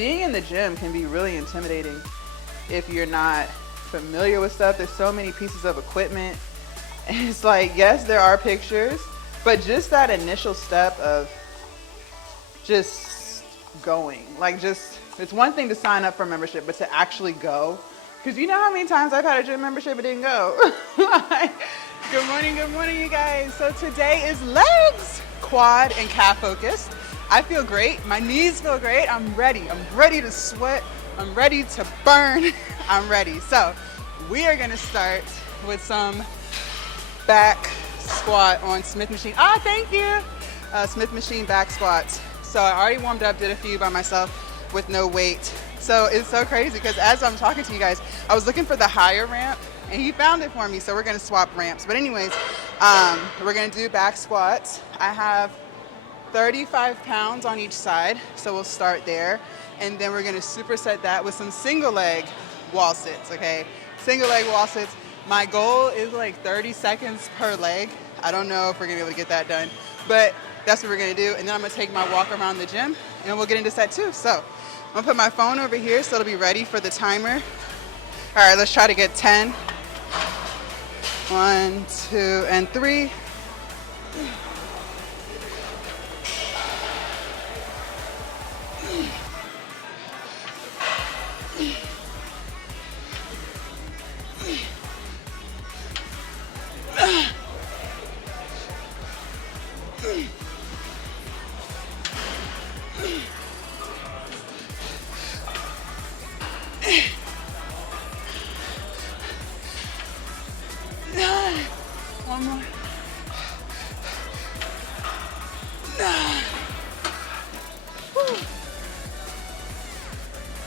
being in the gym can be really intimidating if you're not familiar with stuff. There's so many pieces of equipment. And it's like, yes, there are pictures, but just that initial step of just going, like just, it's one thing to sign up for membership, but to actually go, because you know how many times I've had a gym membership and didn't go. Like, good morning, you guys. So today is legs, quad, and calf focused. I feel great. My knees feel great. I'm ready to sweat. I'm ready to burn. I'm ready. So we are gonna start with some back squat on Smith machine. Thank you. Smith machine back squats. So I already warmed up, did a few by myself with no weight. So it's so crazy because as I'm talking to you guys, I was looking for the higher ramp and he found it for me. So we're gonna swap ramps. But anyways, we're gonna do back squats. I have 35 pounds on each side. So we'll start there. And then we're gonna superset that with some single leg wall sits, okay? Single leg wall sits. My goal is like 30 seconds per leg. I don't know if we're gonna be able to get that done, but that's what we're gonna do. And then I'm gonna take my walk around the gym and we'll get into set two. So I'm gonna put my phone over here so it'll be ready for the timer. All right, let's try to get 10. 1, 2, and 3. One more.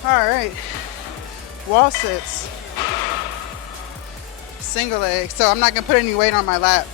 All right, wall sits, single leg. So I'm not gonna put any weight on my lap.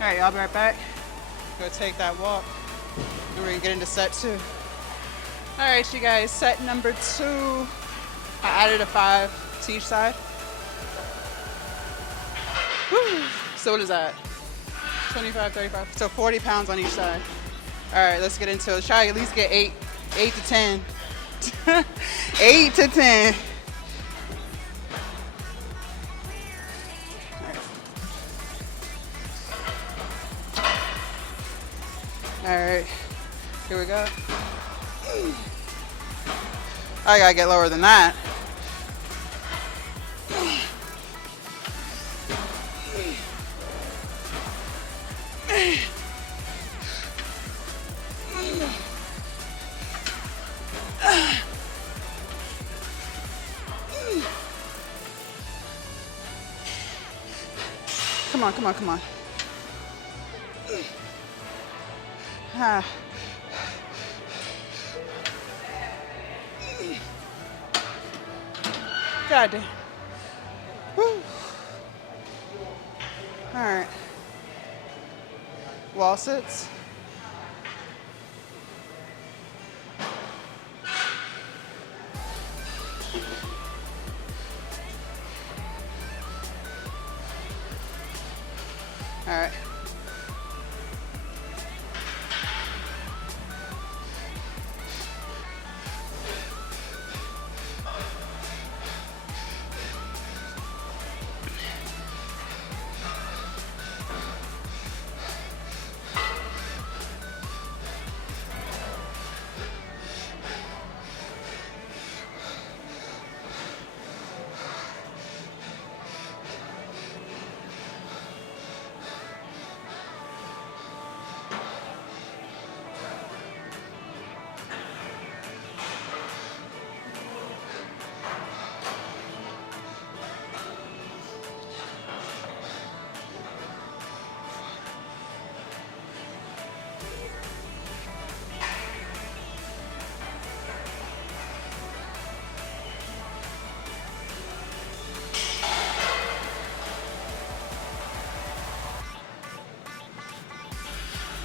All right, y'all be right back. Go take that walk and we're gonna get into set two. All right, you guys, set number 2. I added a 5 to each side. Woo. So what is that? 25, 35, so 40 pounds on each side. All right, let's get into it. Let's try to at least get 8 to 10. 8 to 10. All right, here we go. I gotta get lower than that. Come on. God damn. Woo. All right. Wall sits. All right.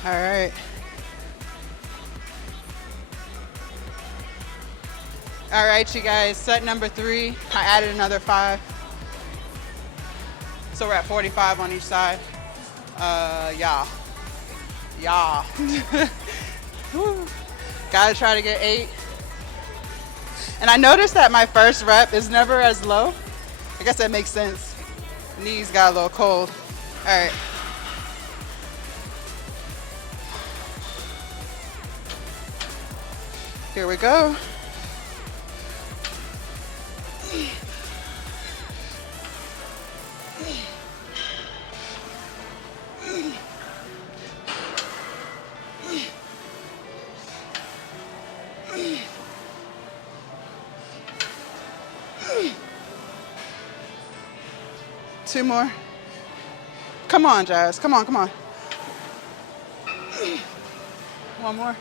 All right. All right, you guys, set number 3. I added another 5. So we're at 45 on each side. Yeah. Yeah. Gotta try to get 8. And I noticed that my first rep is never as low. I guess that makes sense. Knees got a little cold. All right. Here we go. Two more. Come on, Jazz. Come on, come on. One more.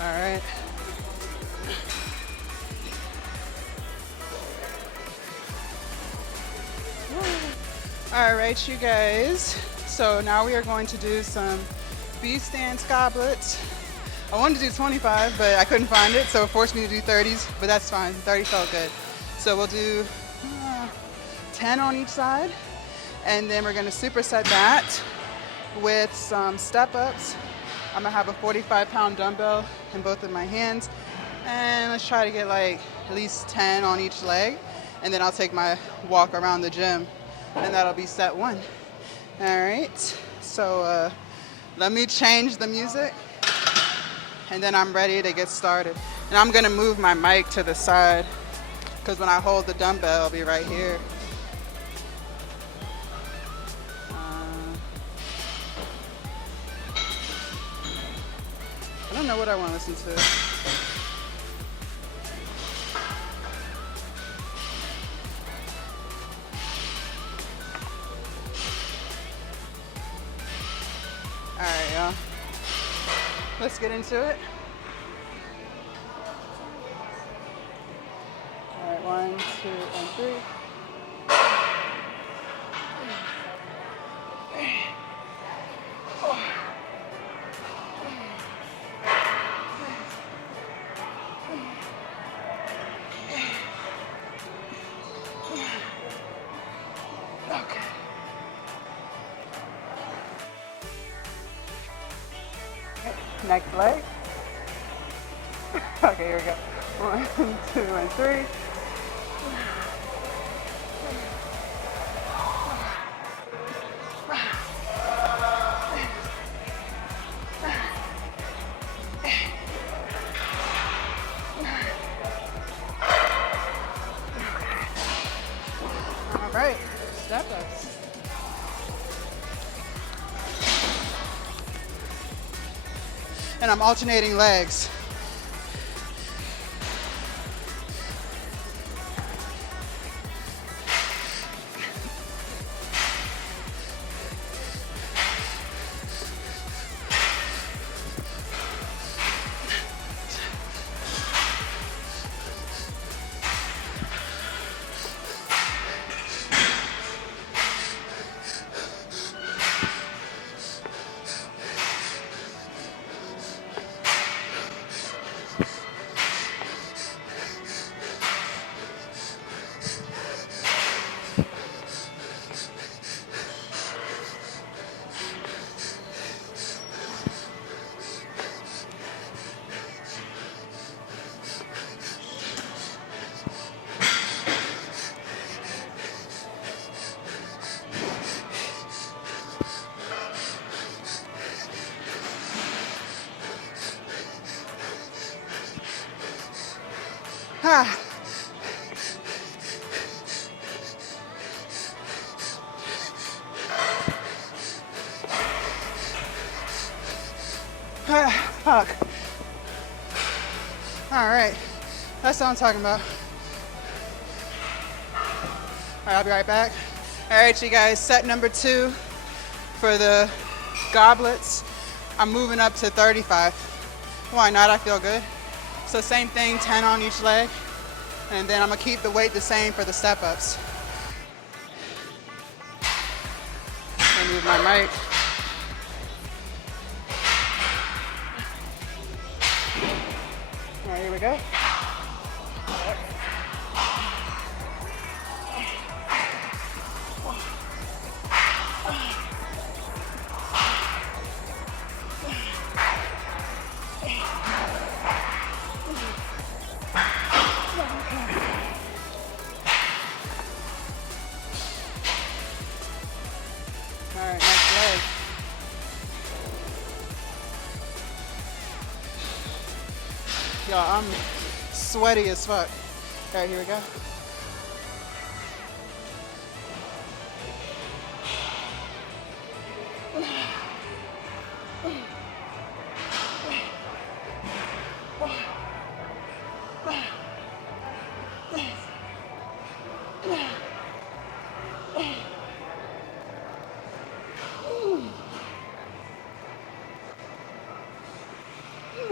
All right. All right, you guys. So now we are going to do some B stance goblets. I wanted to do 25, but I couldn't find it, so it forced me to do 30s, but that's fine. 30 felt good. So we'll do 10 on each side, and then we're gonna superset that with some step ups. I'm gonna have a 45-pound dumbbell in both of my hands, and let's try to get like at least 10 on each leg, and then I'll take my walk around the gym, and that'll be set 1. All right, so let me change the music, and then I'm ready to get started. And I'm gonna move my mic to the side, because when I hold the dumbbell, I'll be right here. I don't know what I want to listen to. All right, y'all. Let's get into it. All right, 1, 2, and 3. Next leg. Okay, here we go. 1, 2, and 3. All right, step ups. And I'm alternating legs. Ah. Fuck. All right, that's what I'm talking about. All right, I'll be right back. All right, you guys, set number 2 for the goblets. I'm moving up to 35. Why not? I feel good. So same thing, 10 on each leg. And then I'm gonna keep the weight the same for the step ups. Move my mic. All right, here we go. All right, next leg. Y'all, I'm sweaty as fuck. All right, here we go.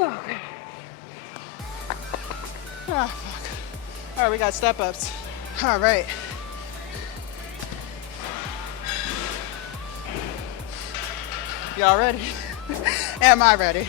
Okay. Ah, fuck. All right, we got step ups. All right. Y'all ready? Am I ready?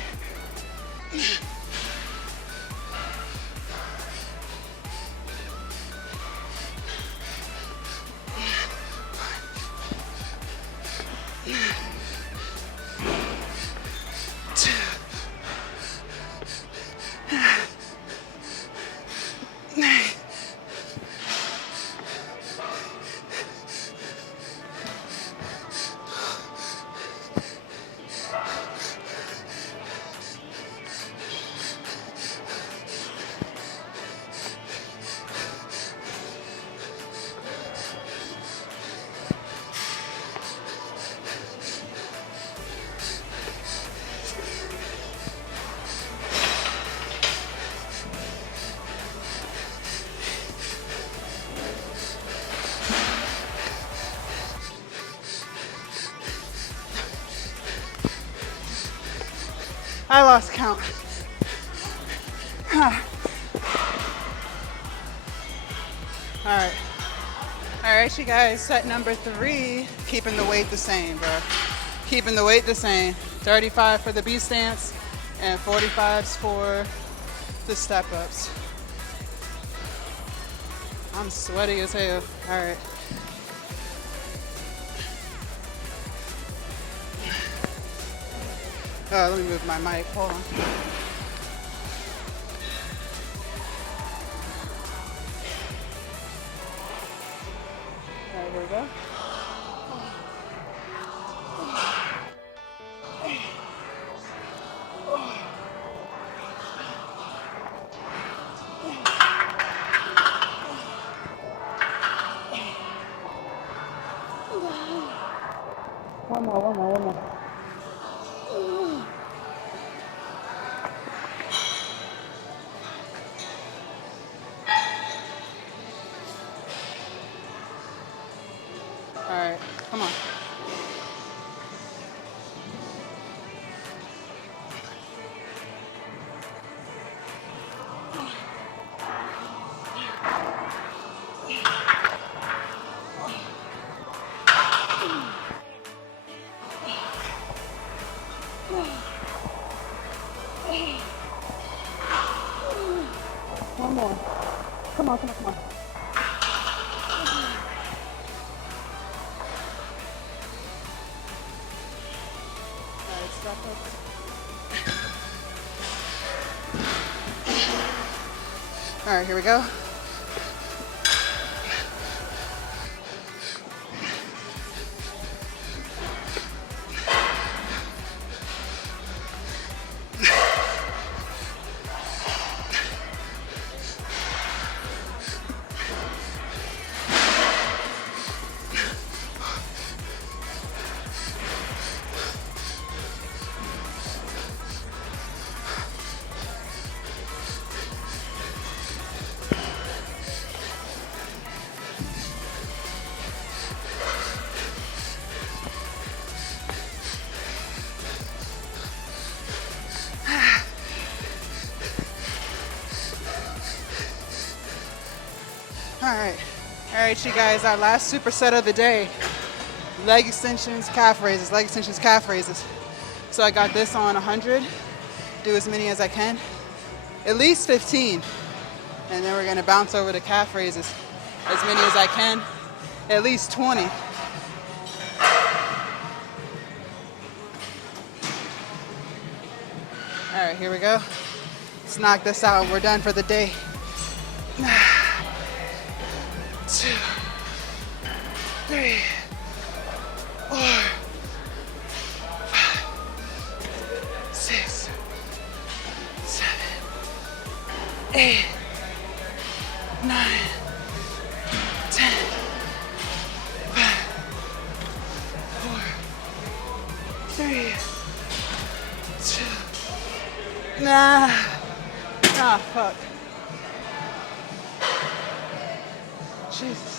I lost count. All right, you guys, set number 3, keeping the weight the same, bro. Keeping the weight the same. 35 for the B stance and 45s for the step ups. I'm sweaty as hell. All right. Oh, let me move my mic. Hold on. All right, here we go. One more. All right, come on. One more. Come on. All right, here we go. All right, you guys, our last superset of the day. Leg extensions, calf raises, leg extensions, calf raises. So I got this on 100, do as many as I can, at least 15. And then we're gonna bounce over to calf raises, as many as I can, at least 20. All right, here we go. Let's knock this out. We're done for the day. 2, 3, 4, 5, 6, 7, 8, 9, 10, 5, 4, 3, 2. Ah, fuck. Jesus.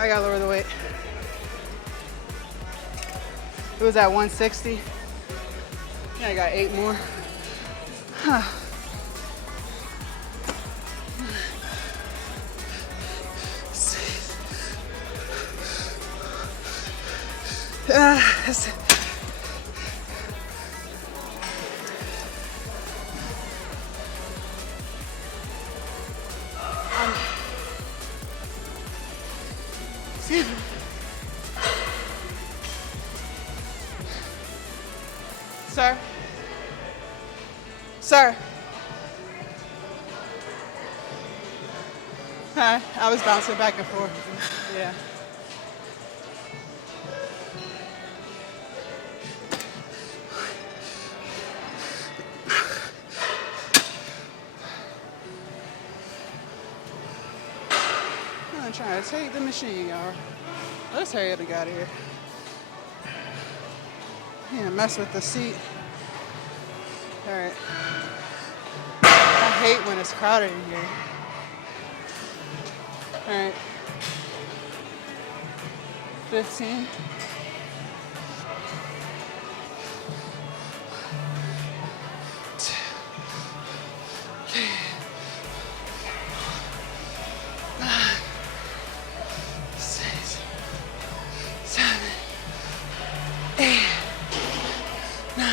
I gotta lower the weight. It was at 160. Yeah, I got 8 more. Excuse me. Sir? Sir? Hi, I was bouncing back and forth. Yeah. I'm trying to take the machine, y'all. Let's hurry up and get out of here. Yeah, mess with the seat. All right. I hate when it's crowded in here. All right. 15. 2, 3, 9, 6, 7, 8, 9,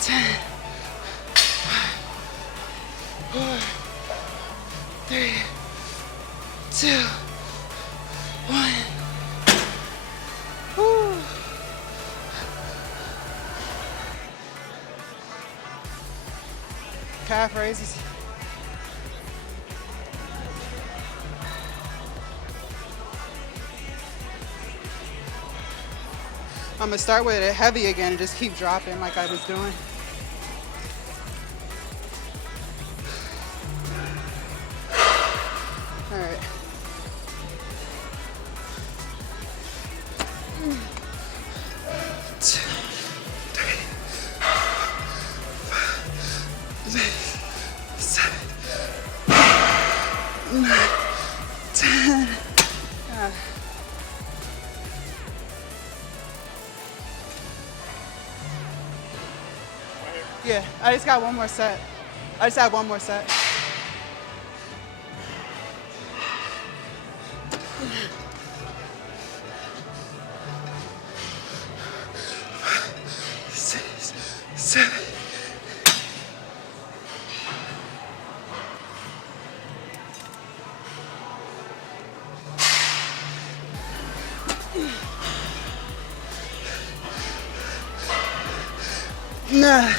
10, 4, 3, 2, 1. Woo. Calf raises. I'm gonna start with it heavy again and just keep dropping like I was doing. All right. Yeah, I just got one more set. I just have one more set. Six, 7. Nah.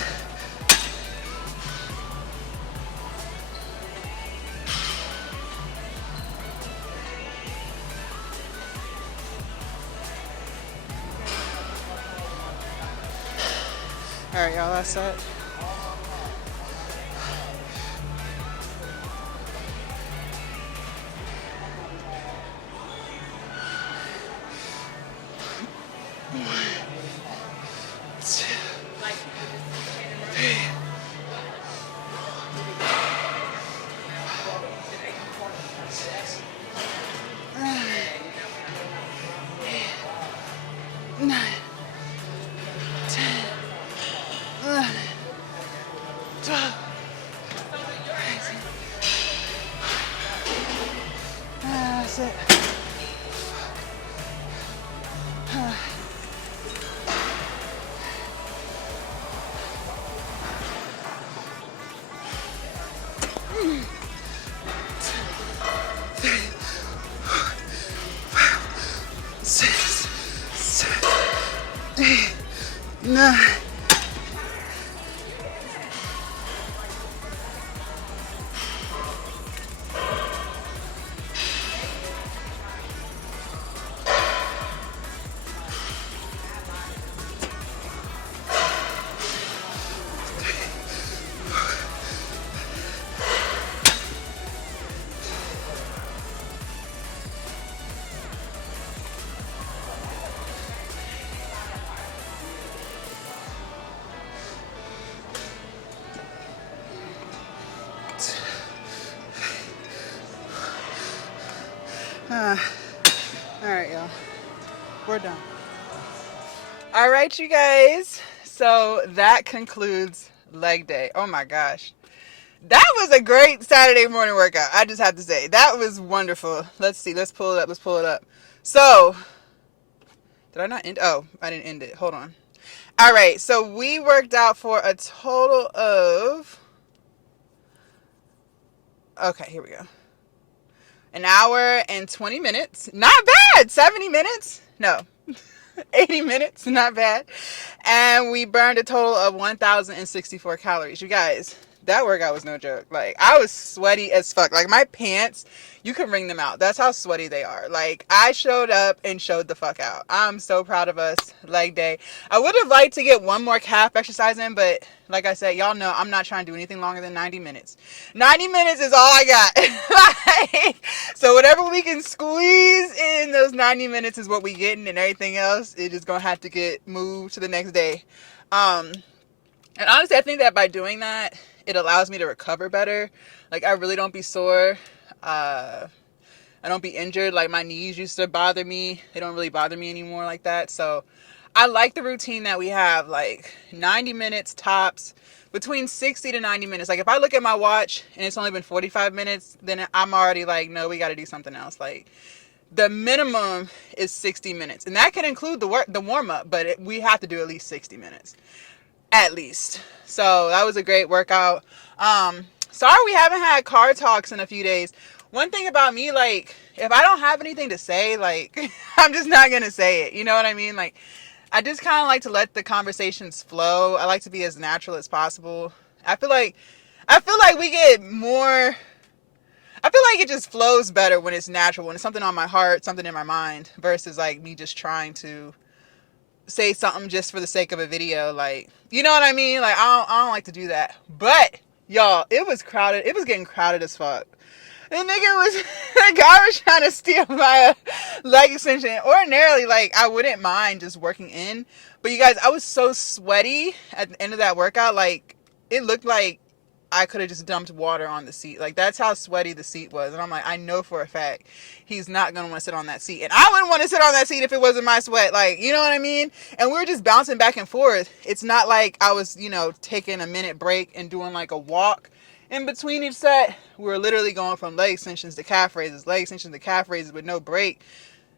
right, y'all, that's set. That's it. Six, seven, 8, 9. All right, y'all. We're done. All right, you guys. So that concludes leg day. Oh my gosh. That was a great Saturday morning workout. I just have to say. That was wonderful. Let's see. Let's pull it up. Let's pull it up. So, did I not end? Oh, I didn't end it. Hold on. All right. So we worked out for a total of... Okay, here we go. An hour and 20 minutes. Not bad. 70 minutes? No. 80 minutes. Not bad. And we burned a total of 1,064 calories. You guys, that workout was no joke. Like, I was sweaty as fuck. Like, my pants, you can wring them out. That's how sweaty they are. Like, I showed up and showed the fuck out. I'm so proud of us. Leg day. I would have liked to get one more calf exercise in, but like I said, y'all know I'm not trying to do anything longer than 90 minutes. 90 minutes is all I got. So whatever we can squeeze in those 90 minutes is what we getting, and everything else is just going to have to get moved to the next day. And honestly, I think that by doing that, it allows me to recover better. Like, I really don't be sore. I don't be injured. Like, my knees used to bother me. They don't really bother me anymore like that. So I like the routine that we have, like 90 minutes tops, between 60 to 90 minutes. Like, if I look at my watch and it's only been 45 minutes, then I'm already like, no, we got to do something else. Like, the minimum is 60 minutes, and that can include the warm up, but we have to do at least 60 minutes, at least. So that was a great workout. Sorry we haven't had car talks in a few days. One thing about me, like, if I don't have anything to say, like, I'm just not gonna say it. You know what I mean? Like, I just kind of like to let the conversations flow. I like to be as natural as possible. I feel like we get more... I feel like it just flows better when it's natural, when it's something on my heart, something in my mind, versus, like, me just trying to say something just for the sake of a video. Like, you know what I mean? Like, I don't like to do that. But, y'all, it was crowded. It was getting crowded as fuck. The guy was trying to steal my leg extension. Ordinarily, like, I wouldn't mind just working in. But you guys, I was so sweaty at the end of that workout. Like, it looked like I could have just dumped water on the seat. Like, that's how sweaty the seat was. And I'm like, I know for a fact he's not going to want to sit on that seat. And I wouldn't want to sit on that seat if it wasn't my sweat. Like, you know what I mean? And we were just bouncing back and forth. It's not like I was, taking a minute break and doing like a walk in between each set. We were literally going from leg extensions to calf raises, with no break.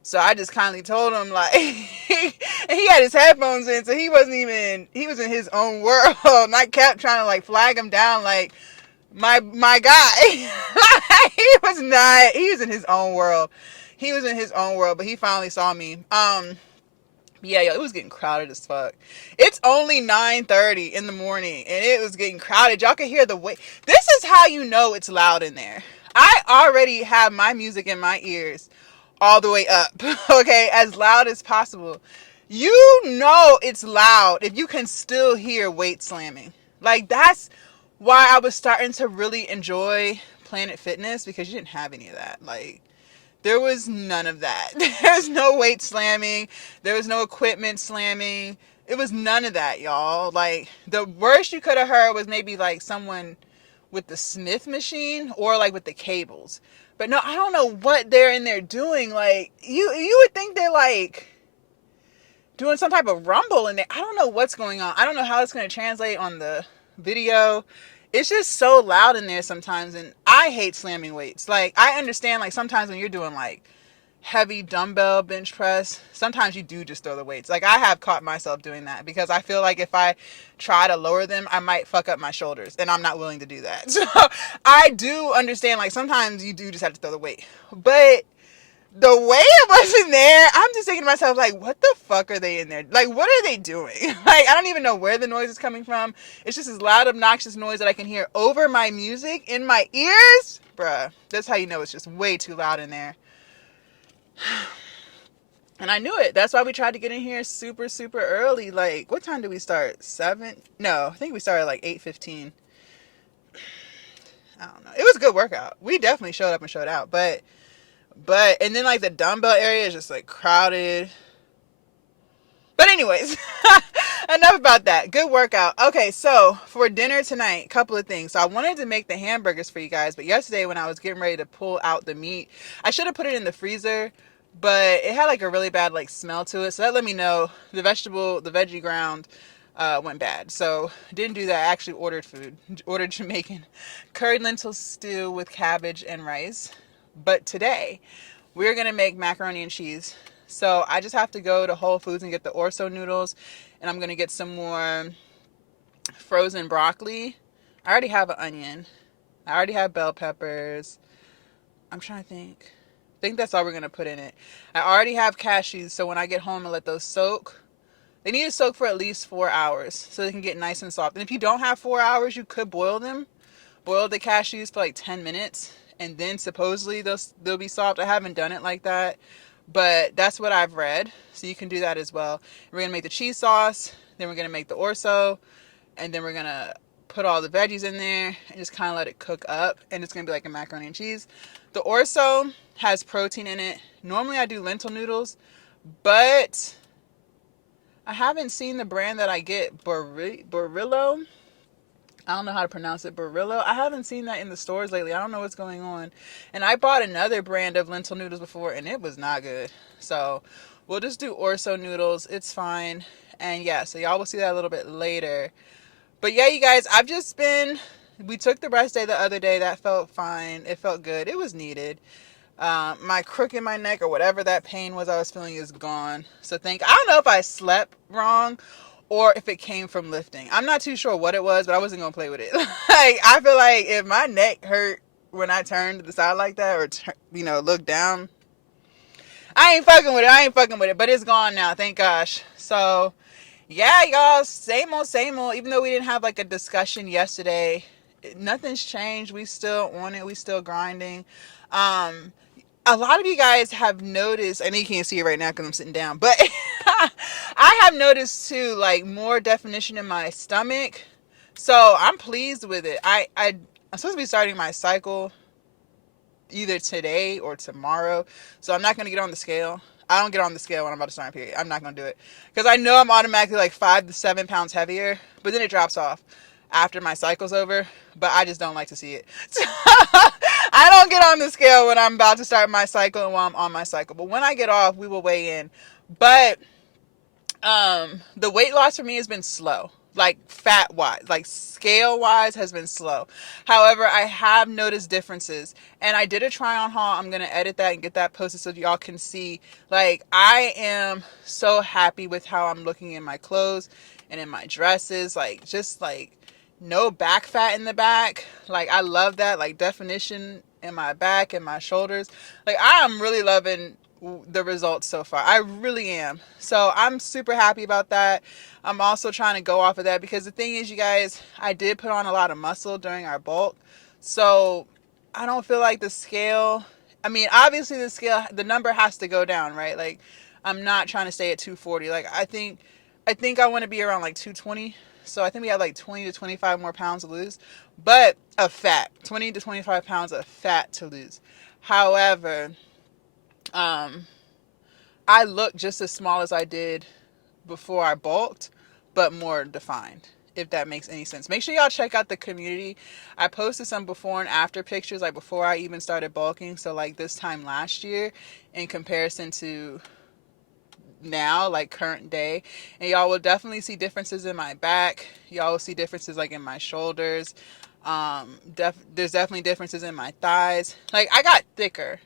So I just kindly told him, like, and he had his headphones in, so he was in his own world. And I kept trying to, like, flag him down, like, my guy. He was in his own world. But he finally saw me. Yeah, yo, it was getting crowded as fuck. It's only 9:30 in the morning, and it was getting crowded. Y'all can hear the way. This is how you know it's loud in there. I already have my music in my ears all the way up, okay, as loud as possible. You know it's loud if you can still hear weight slamming. Like, that's why I was starting to really enjoy Planet Fitness, because you didn't have any of that. Like, there was none of that. There's no weight slamming. There was no equipment slamming. It was none of that, y'all. Like, the worst you could have heard was maybe like someone with the Smith machine or like with the cables. But no, I don't know what they're in there doing. Like, you would think they're like doing some type of rumble in there. I don't know what's going on. I don't know how it's going to translate on the video. It's just so loud in there sometimes, and I hate slamming weights. Like, I understand, like, sometimes when you're doing like heavy dumbbell bench press, sometimes you do just throw the weights. Like, I have caught myself doing that because I feel like if I try to lower them, I might fuck up my shoulders, and I'm not willing to do that. So I do understand, like, sometimes you do just have to throw the weight. But the way it was in there, I'm just thinking to myself, like, what the fuck are they in there? Like, what are they doing? Like, I don't even know where the noise is coming from. It's just this loud, obnoxious noise that I can hear over my music in my ears. Bruh, that's how you know it's just way too loud in there. And I knew it. That's why we tried to get in here super, super early. Like, what time did we start? 7? No, I think we started like 8:15. I don't know. It was a good workout. We definitely showed up and showed out. But and then like the dumbbell area is just like crowded. But anyways, enough about that. Good workout. Okay, so for dinner tonight, a couple of things. So I wanted to make the hamburgers for you guys, but yesterday when I was getting ready to pull out the meat, I should have put it in the freezer, but it had like a really bad like smell to it. So that let me know the veggie ground went bad. So didn't do that. I actually ordered food. Ordered Jamaican curry lentil stew with cabbage and rice. But today we're gonna make macaroni and cheese. So I just have to go to Whole Foods and get the orzo noodles, and I'm gonna get some more frozen broccoli. I already have an onion. I already have bell peppers. I'm trying to think. I think that's all we're gonna put in it. I already have cashews, so when I get home and let those soak, they need to soak for at least 4 hours so they can get nice and soft. And if you don't have 4 hours, you could boil them. Boil the cashews for like 10 minutes, and then supposedly they'll be soft. I haven't done it like that, but that's what I've read. So you can do that as well. We're gonna make the cheese sauce, then we're gonna make the orzo, and then we're gonna put all the veggies in there and just kind of let it cook up, and it's gonna be like a macaroni and cheese. The orzo has protein in it. Normally I do lentil noodles, but I haven't seen the brand that I get, Barillo. I don't know how to pronounce it, Barillo. I haven't seen that in the stores lately. I don't know what's going on. And I bought another brand of lentil noodles before, and it was not good. So we'll just do orzo noodles. It's fine. And yeah, so y'all will see that a little bit later. But yeah, you guys, we took the rest day the other day. That felt fine. It felt good. It was needed. My crook in my neck or whatever that pain was I was feeling is gone. So I don't know if I slept wrong or if it came from lifting. I'm not too sure what it was, but I wasn't going to play with it. Like, I feel like if my neck hurt when I turned to the side like that or, looked down, I ain't fucking with it. But it's gone now, thank gosh. So, yeah, y'all, same old. Even though we didn't have like a discussion yesterday, nothing's changed. We still on it. We still grinding. A lot of you guys have noticed, I know you can't see it right now because I'm sitting down, but I have noticed too, like, more definition in my stomach. So I'm pleased with it. I'm supposed to be starting my cycle either today or tomorrow. So I'm not going to get on the scale. I don't get on the scale when I'm about to start my period. I'm not going to do it. Because I know I'm automatically like 5 to 7 pounds heavier, but then it drops off after my cycle's over. But I just don't like to see it. So I don't get on the scale when I'm about to start my cycle and while I'm on my cycle. But when I get off, we will weigh in. But the weight loss for me has been slow. Like, fat wise, like scale wise has been slow. However, I have noticed differences, and I did a try on haul. I'm going to edit that and get that posted so y'all can see. Like, I am so happy with how I'm looking in my clothes and in my dresses. Like, just like no back fat in the back. Like, I love that, like, definition in my back and my shoulders. Like, I am really loving the results so far. I really am. So I'm super happy about that. I'm also trying to go off of that because the thing is, you guys, I did put on a lot of muscle during our bulk. So I don't feel like the scale, I mean, obviously the number has to go down, right? Like, I'm not trying to stay at 240. Like I think I want to be around like 220. So I think we have like 20 to 25 more pounds to lose, but of fat, 20 to 25 pounds of fat to lose. However, um, I look just as small as I did before I bulked, but more defined, if that makes any sense. Make sure y'all check out the community. I posted some before and after pictures, like before I even started bulking. So like this time last year in comparison to now, like current day. And y'all will definitely see differences in my back. Y'all will see differences like in my shoulders. There's definitely differences in my thighs. Like I got thicker,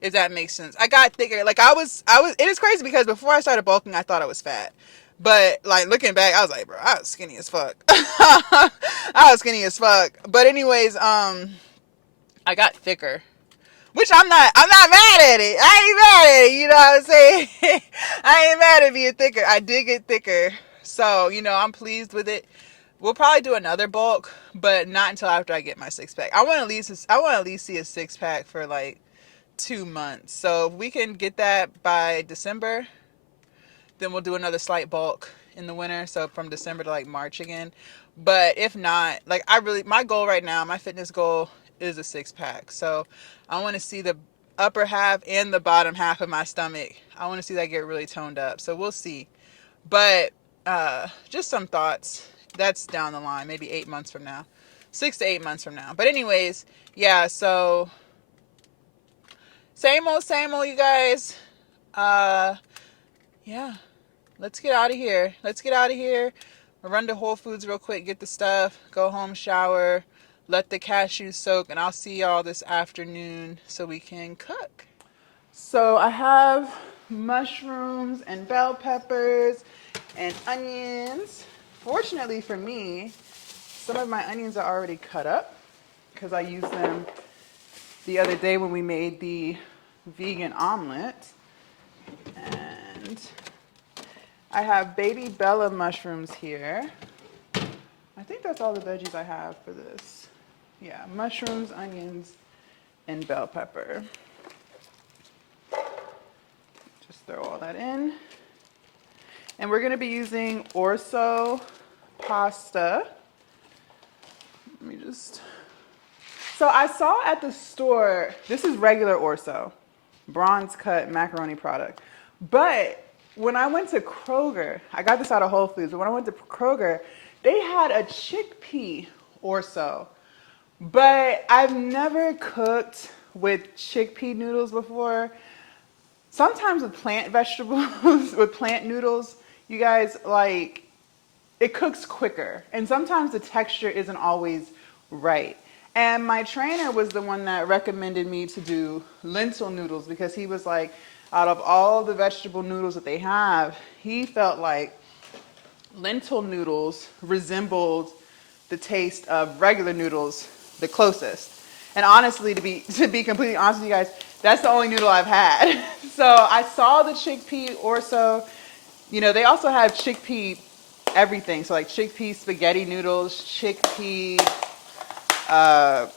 if that makes sense. I got thicker. Like it is crazy because before I started bulking, I thought I was fat. But like looking back, I was like, bro, I was skinny as fuck. I was skinny as fuck. But anyways, I got thicker. Which I'm not mad at it. I ain't mad at it, you know what I'm saying? I ain't mad at being thicker. I did get thicker. So, I'm pleased with it. We'll probably do another bulk, but not until after I get my six pack. I want to at least see a six pack for like 2 months. So if we can get that by December, then we'll do another slight bulk in the winter. So from December to like March again. But if not, like my goal right now, my fitness goal is a six pack. So I want to see the upper half and the bottom half of my stomach. I want to see that get really toned up. So we'll see. But just some thoughts. That's down the line, maybe 8 months from now. 6 to 8 months from now. But anyways, yeah, so same old, you guys. Yeah. Let's get out of here. Run to Whole Foods real quick, get the stuff, go home, shower, let the cashews soak, and I'll see y'all this afternoon so we can cook. So I have mushrooms and bell peppers and onions. Fortunately for me, some of my onions are already cut up because I used them the other day when we made the vegan omelet. And I have baby Bella mushrooms here. I think that's all the veggies I have for this. Yeah, mushrooms, onions, and bell pepper. Just throw all that in. And we're gonna be using orzo pasta. So I saw at the store, this is regular orzo, bronze cut macaroni product. But when I went to Kroger, I got this out of Whole Foods, but when I went to Kroger, they had a chickpea orzo. But I've never cooked with chickpea noodles before. Sometimes with plant vegetables, with plant noodles, you guys, like, it cooks quicker. And sometimes the texture isn't always right. And my trainer was the one that recommended me to do lentil noodles because he was like, out of all the vegetable noodles that they have, he felt like lentil noodles resembled the taste of regular noodles the closest. And honestly, to be completely honest with you guys, that's the only noodle I've had. So I saw the chickpea orzo. They also have chickpea everything. So like chickpea spaghetti noodles, chickpea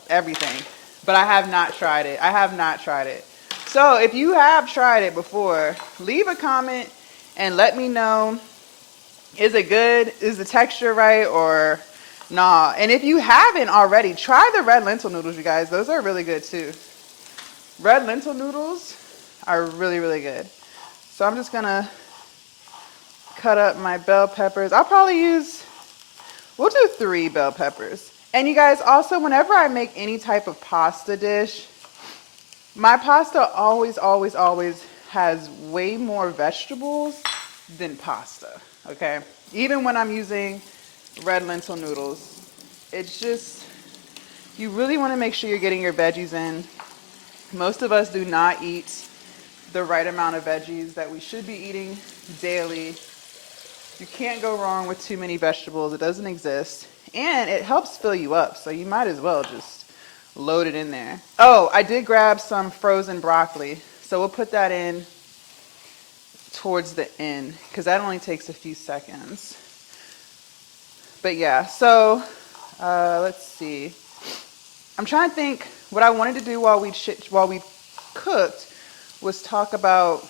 everything. But I have not tried it. So if you have tried it before, leave a comment and let me know. Is it good? Is the texture right or nah? And if you haven't already, try the red lentil noodles, you guys. Those are really good too. Red lentil noodles are really, really good. So I'm just gonna cut up my bell peppers. We'll do 3 bell peppers. And you guys, also, whenever I make any type of pasta dish, my pasta always has way more vegetables than pasta, okay? Even when I'm using red lentil noodles, it's just, you really want to make sure you're getting your veggies in. Most of us do not eat the right amount of veggies that we should be eating daily. You can't go wrong with too many vegetables. It doesn't exist. And it helps fill you up, so you might as well just load it in there. Oh, I did grab some frozen broccoli, so we'll put that in towards the end because that only takes a few seconds. But yeah, so let's see. I'm trying to think what I wanted to do while we cooked was talk about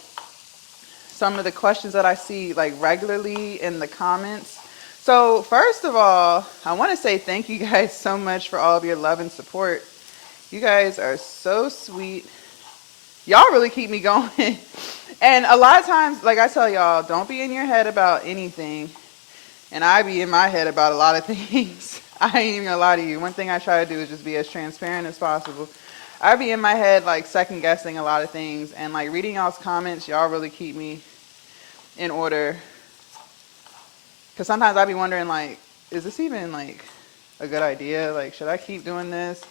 some of the questions that I see like regularly in the comments. So first of all, I want to say thank you guys so much for all of your love and support. You guys are so sweet. Y'all really keep me going. And a lot of times, like I tell y'all, don't be in your head about anything. And I be in my head about a lot of things. I ain't even gonna lie to you. One thing I try to do is just be as transparent as possible. I be in my head like second guessing a lot of things, and like reading y'all's comments, y'all really keep me in order. Cause sometimes I be wondering like, is this even like a good idea? Like, should I keep doing this?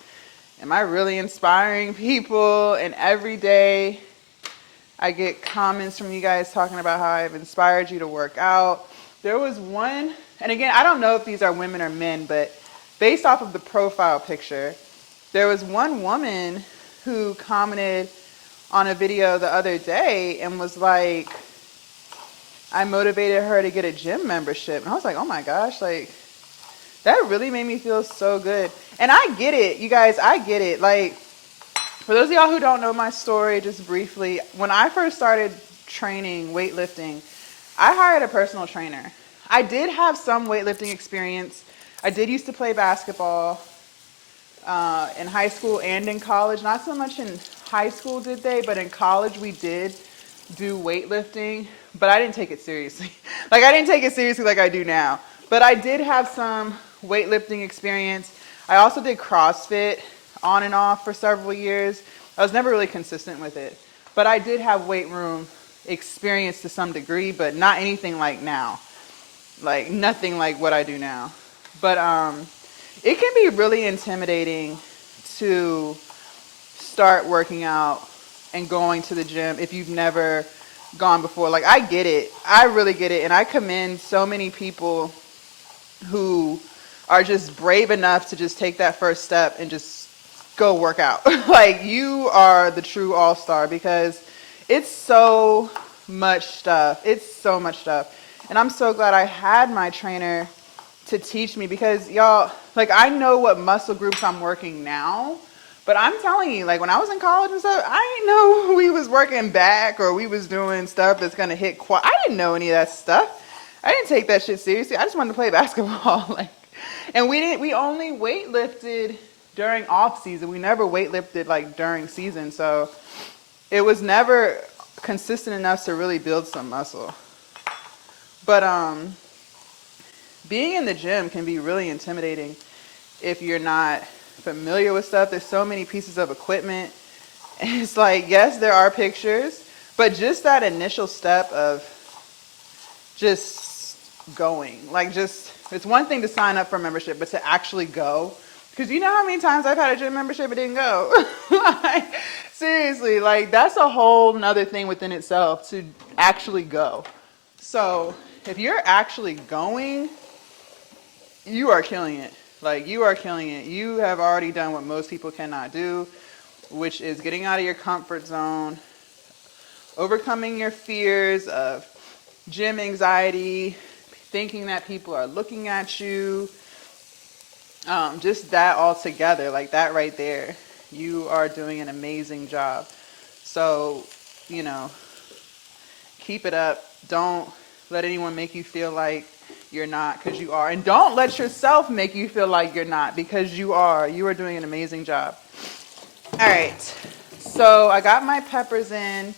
Am I really inspiring people? And every day I get comments from you guys talking about how I've inspired you to work out. There was one, and again, I don't know if these are women or men, but based off of the profile picture, there was one woman who commented on a video the other day and was like, I motivated her to get a gym membership. And I was like, oh my gosh, like, that really made me feel so good. And I get it, you guys, I get it. Like, for those of y'all who don't know my story, just briefly, when I first started training weightlifting, I hired a personal trainer. I did have some weightlifting experience. I did used to play basketball in high school and in college. Not so much in high school did they, but in college we did do weightlifting, but I didn't take it seriously. Like, I didn't take it seriously like I do now. But I did have some weightlifting experience. I also did CrossFit on and off for several years. I was never really consistent with it. But I did have weight room experience to some degree, but not anything like now. Like, nothing like what I do now. But it can be really intimidating to start working out and going to the gym if you've never gone before. Like, I get it. I really get it. And I commend so many people who are just brave enough to just take that first step and just go work out. Like, you are the true all-star, because it's so much stuff. It's so much stuff. And I'm so glad I had my trainer to teach me, because y'all, like, I know what muscle groups I'm working now, but I'm telling you, like, when I was in college and stuff, I didn't know we was working back or we was doing stuff that's going to hit quad. I didn't know any of that stuff. I didn't take that shit seriously. I just wanted to play basketball. Like, and we only weightlifted during off season. We never weightlifted like during season. So it was never consistent enough to really build some muscle. But being in the gym can be really intimidating if you're not familiar with stuff. There's so many pieces of equipment. And it's like, yes, there are pictures, but just that initial step of just going, like, just, it's one thing to sign up for membership, but to actually go, because you know how many times I've had a gym membership and didn't go. Like, seriously, like, that's a whole nother thing within itself to actually go. So if you're actually going, you are killing it. Like, you are killing it. You have already done what most people cannot do, which is getting out of your comfort zone, overcoming your fears of gym anxiety, thinking that people are looking at you, just that all together, like that right there. You are doing an amazing job. So, you know, keep it up. Don't let anyone make you feel like you're not, because you are. And don't let yourself make you feel like you're not, because you are. You are doing an amazing job. All right. So I got my peppers in,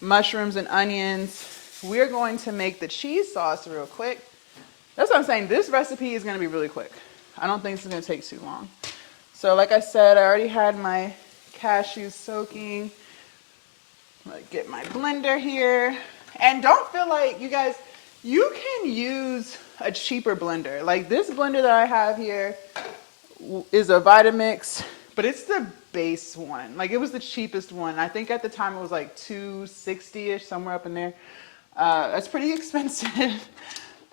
mushrooms and onions. We're going to make the cheese sauce real quick. That's what I'm saying. This recipe is going to be really quick. I don't think this is going to take too long. So like I said, I already had my cashews soaking. I'm going to get my blender here. And don't feel like, you guys, you can use a cheaper blender. Like, this blender that I have here is a Vitamix, but it's the base one. Like, it was the cheapest one. I think at the time it was like $260-ish, somewhere up in there. That's pretty expensive.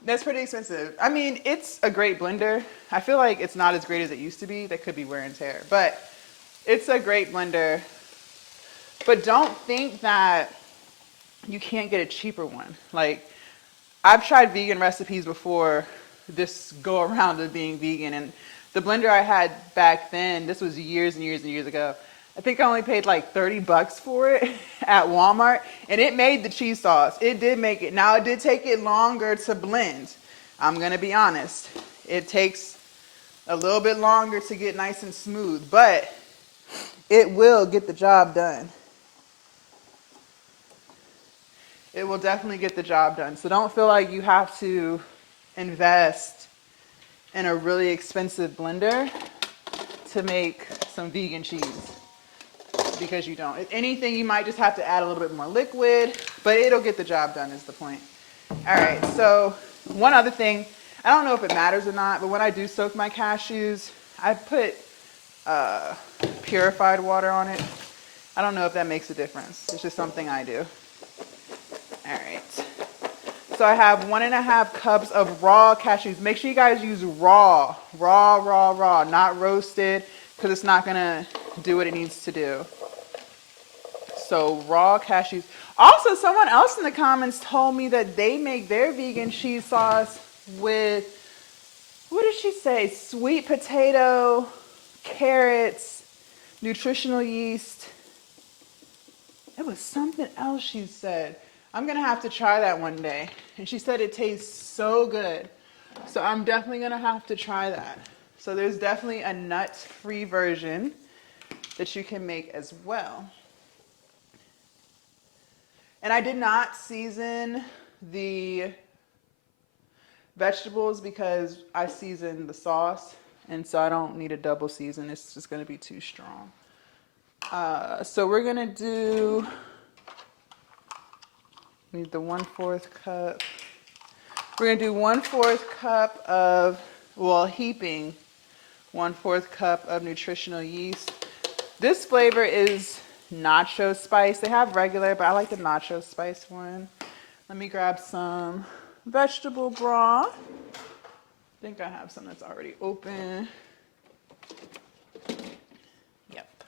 That's pretty expensive. I mean, it's a great blender. I feel like it's not as great as it used to be. That could be wear and tear, but it's a great blender. But don't think that you can't get a cheaper one. Like, I've tried vegan recipes before this go around of being vegan, and the blender I had back then, this was years and years and years ago, I think I only paid like 30 bucks for it at Walmart, and it made the cheese sauce. It did make it. Now, it did take it longer to blend. I'm gonna be honest. It takes a little bit longer to get nice and smooth, but it will get the job done. It will definitely get the job done. So don't feel like you have to invest in a really expensive blender to make some vegan cheese, because you don't. If anything, you might just have to add a little bit more liquid, but it'll get the job done is the point. All right, so one other thing, I don't know if it matters or not, but when I do soak my cashews, I put purified water on it. I don't know if that makes a difference. It's just something I do. All right. So I have 1.5 cups of raw cashews. Make sure you guys use raw, not roasted, because it's not gonna do what it needs to do. So raw cashews. Also, someone else in the comments told me that they make their vegan cheese sauce with, what did she say? Sweet potato, carrots, nutritional yeast. It was something else she said. I'm gonna have to try that one day. And she said it tastes so good. So I'm definitely gonna have to try that. So there's definitely a nut-free version that you can make as well. And I did not season the vegetables because I seasoned the sauce, and so I don't need a double season. It's just gonna be too strong. So we're gonna do, need the 1/4 cup. We're gonna do 1/4 cup of, well, heaping 1/4 cup of nutritional yeast. This flavor is nacho spice. They have regular, but I like the nacho spice one. Let me grab some vegetable broth. I think I have some that's already open. Yep.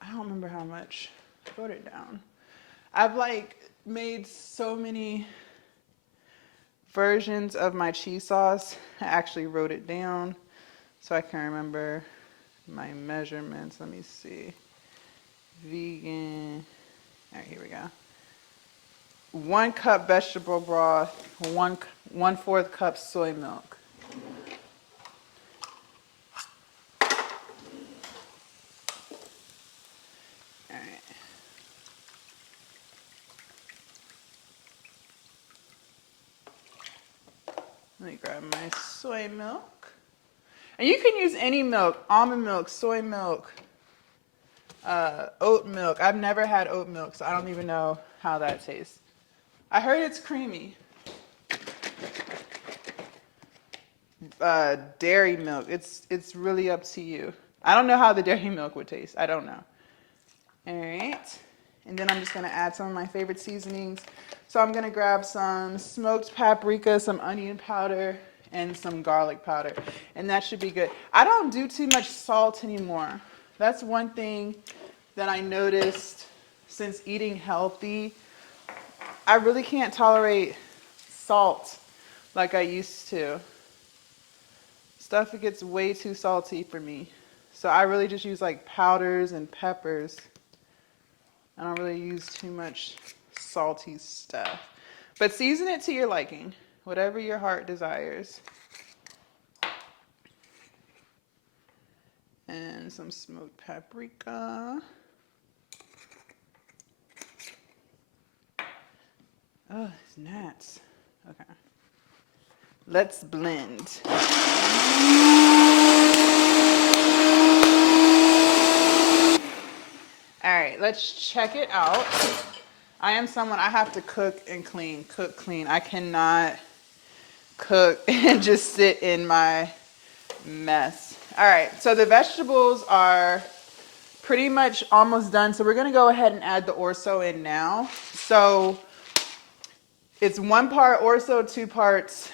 I don't remember how much. I wrote it down. I've like made so many versions of my cheese sauce. I actually wrote it down so I can remember my measurements. Let me see. Vegan. All right, here we go. 1 cup vegetable broth, 1/4 cup soy milk. All right. Let me grab my soy milk. And you can use any milk, almond milk, soy milk, oat milk. I've never had oat milk, so I don't even know how that tastes. I heard it's creamy. Dairy milk, it's really up to you. I don't know how the dairy milk would taste. I don't know. All right. And then I'm just gonna add some of my favorite seasonings. So I'm gonna grab some smoked paprika, some onion powder, and some garlic powder. And that should be good. I don't do too much salt anymore. That's one thing that I noticed since eating healthy. I really can't tolerate salt like I used to. Stuff gets way too salty for me. So I really just use like powders and peppers. I don't really use too much salty stuff. But season it to your liking, whatever your heart desires. And some smoked paprika. Oh, it's gnats. Okay. Let's blend. All right, let's check it out. I am someone, I have to cook and clean, cook, clean. I cannot cook and just sit in my mess. All right, so the vegetables are pretty much almost done. So we're gonna go ahead and add the orzo in now. So it's 1 part orzo, 2 parts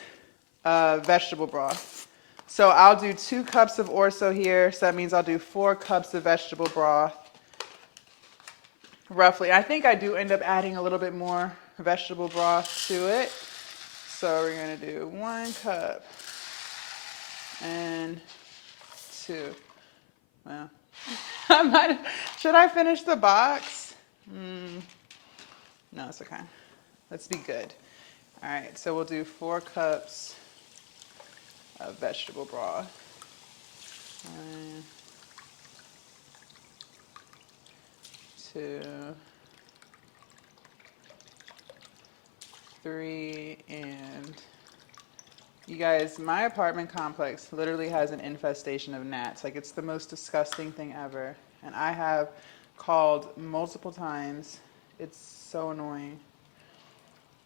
vegetable broth. So I'll do 2 cups of orzo here. So that means I'll do 4 cups of vegetable broth. Roughly. I think I do end up adding a little bit more vegetable broth to it. So we're gonna do 1 cup and 2. Well, should I finish the box? No, it's okay. Let's be good. All right, so we'll do 4 cups of vegetable broth. 1, 2, 3, and you guys, my apartment complex literally has an infestation of gnats. Like, it's the most disgusting thing ever. And I have called multiple times. It's so annoying.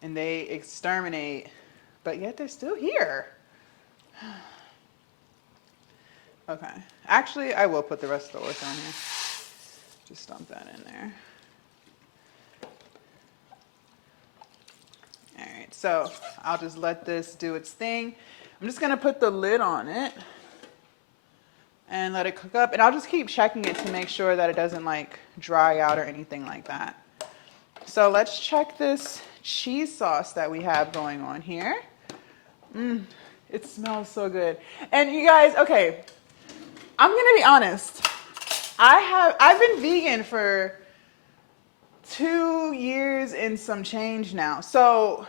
And they exterminate, but yet they're still here. Okay. Actually, I will put the rest of the ortho in here. Just dump that in there. All right, so I'll just let this do its thing. I'm just gonna put the lid on it and let it cook up. And I'll just keep checking it to make sure that it doesn't like dry out or anything like that. So let's check this cheese sauce that we have going on here. It smells so good. And you guys, okay, I'm gonna be honest. I've been vegan for 2 years and some change now. So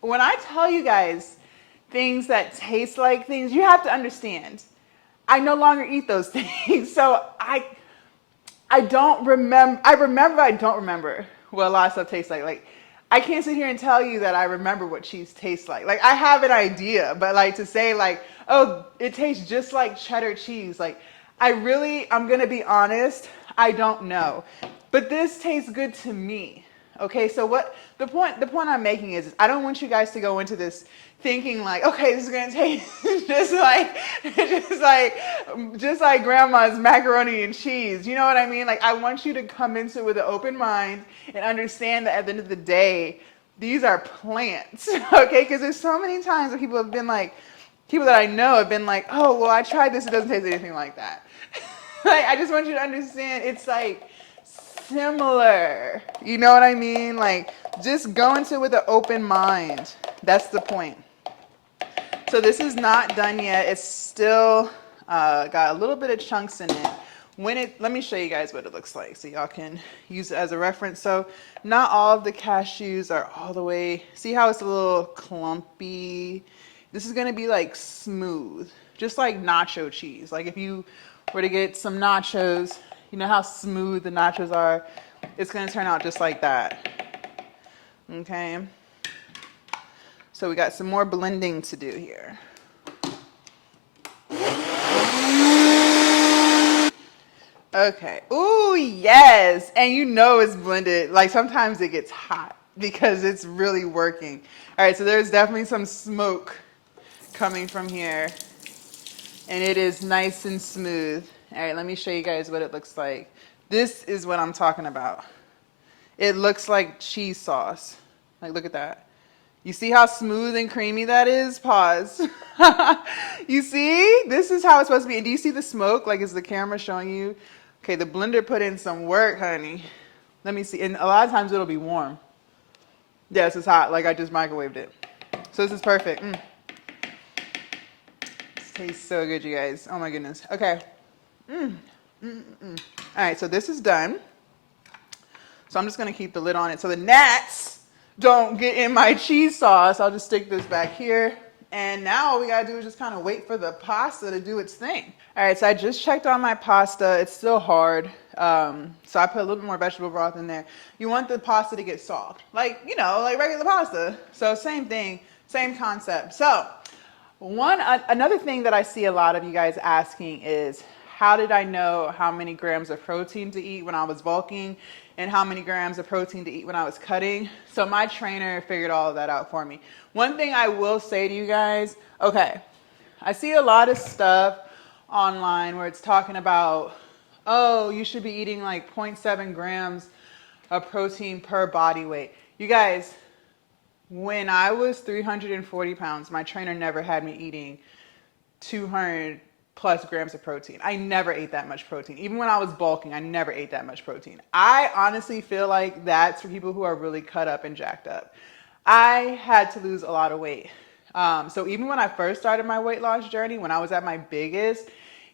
when I tell you guys things that taste like things, you have to understand. I no longer eat those things. So I don't remember. I don't remember what a lot of stuff tastes like. Like, I can't sit here and tell you that I remember what cheese tastes like. Like, I have an idea, but like to say like, oh, it tastes just like cheddar cheese. Like, I'm gonna be honest, I don't know. But this tastes good to me. Okay, so what the point I'm making is I don't want you guys to go into this thinking like, okay, this is gonna taste just like grandma's macaroni and cheese. You know what I mean? Like, I want you to come into it with an open mind and understand that at the end of the day, these are plants. Okay, because there's so many times that people that I know have been like, oh, well, I tried this, it doesn't taste anything like that. Like, I just want you to understand it's like similar. You know what I mean? Like, just go into it with an open mind. That's the point. So this is not done yet. It's still got a little bit of chunks in it. Let me show you guys what it looks like so y'all can use it as a reference. So not all of the cashews are all the way. See how it's a little clumpy? This is gonna be like smooth, just like nacho cheese. Like if you were to get some nachos, you know how smooth the nachos are? It's gonna turn out just like that. Okay. So we got some more blending to do here. Okay. Ooh, yes. And you know it's blended. Like sometimes it gets hot because it's really working. All right, so there's definitely some smoke coming from here. And it is nice and smooth. All right, let me show you guys what it looks like. This is what I'm talking about. It looks like cheese sauce. Like, look at that. You see how smooth and creamy that is? Pause. You see? This is how it's supposed to be. And do you see the smoke? Like, is the camera showing you? Okay, the blender put in some work, honey. Let me see. And a lot of times it'll be warm. Yes, it's hot. Like, I just microwaved it. So this is perfect. This tastes so good, you guys. Oh, my goodness. Okay. All right, so this is done. So I'm just going to keep the lid on it so the gnats don't get in my cheese sauce. I'll just stick this back here. And now all we got to do is just kind of wait for the pasta to do its thing. All right, so I just checked on my pasta. It's still hard. So I put a little bit more vegetable broth in there. You want the pasta to get soft, like, you know, like regular pasta. So same thing, same concept. So another thing that I see a lot of you guys asking is, how did I know how many grams of protein to eat when I was bulking and how many grams of protein to eat when I was cutting? So my trainer figured all of that out for me. One thing I will say to you guys, okay, I see a lot of stuff online where it's talking about, oh, you should be eating like 0.7 grams of protein per body weight. You guys, when I was 340 pounds, my trainer never had me eating 200 plus grams of protein. I never ate that much protein. Even when I was bulking, I never ate that much protein. I honestly feel like that's for people who are really cut up and jacked up. I had to lose a lot of weight. So even when I first started my weight loss journey, when I was at my biggest,